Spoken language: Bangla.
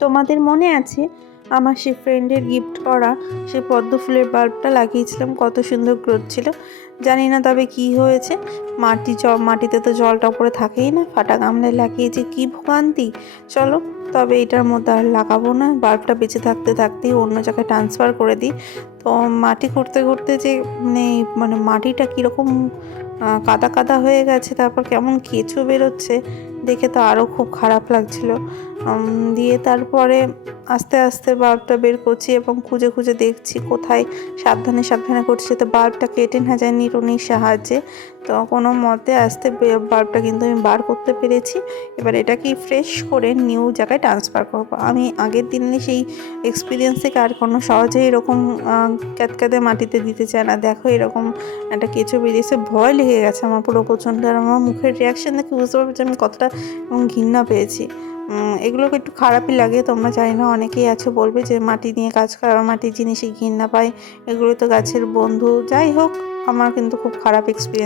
তোমাদের মনে আছে আমার সে ফ্রেন্ডের গিফট করা সে পদ্ম ফুলের বাল্বটা লাগিয়েছিলাম, কত সুন্দর গ্রোথ ছিল। জানি না তবে কি হয়েছে, মাটিতে তো জলটা উপরে থাকেই না, ফাটা গামলায় লাগিয়েছি, কি ভোগান্তি। চলো তবে এটার মধ্যে আর লাগাবো না, বাল্বটা বেঁচে থাকতে থাকতেই অন্য জায়গায় ট্রান্সফার করে দিই। তো মাটি করতে করতে যে মানে মাটিটা কীরকম কাদা কাদা হয়ে গেছে, তারপর কেমন কেঁচো বেরোচ্ছে, দেখে তো আরও খুব খারাপ লাগছিল। দিয়ে তারপরে আস্তে আস্তে বাল্বটা বের করছি এবং খুঁজে খুঁজে দেখছি কোথায়, সাবধানে সাবধানে করছি তো বাল্বটা কেটে না যায় নিড়ুনির সাহায্যে। তো কোনো মতে বাল্বটা কিন্তু আমি বার করতে পেরেছি। এবার এটাকে ফ্রেশ করে নিউ জায়গায় ট্রান্সফার করবো। আমি আগের দিনে সেই এক্সপিরিয়েন্স থেকে আর কোনো সহজেই এরকম ক্যাতক্যাতে মাটিতে দিতে চায় না। দেখো এরকম একটা কেঁচো বেরিয়েছে, ভয় লেগে গেছে আমার পুরো প্রচণ্ড। আর আমার মুখের রিয়াকশান দেখে বুঝতে পারবে যে আমি কতটা ঘৃণা পেয়েছি। এগুলোকে একটু খারাপই লাগে। তোমরা জানি না অনেকেই আছো বলবে যে মাটি নিয়ে কাজ করা, মাটির জিনিসে ঘৃণা পায়, এগুলো তো গাছের বন্ধু। যাই হোক, আমার কিন্তু খুব খারাপ এক্সপিরিয়েন্স।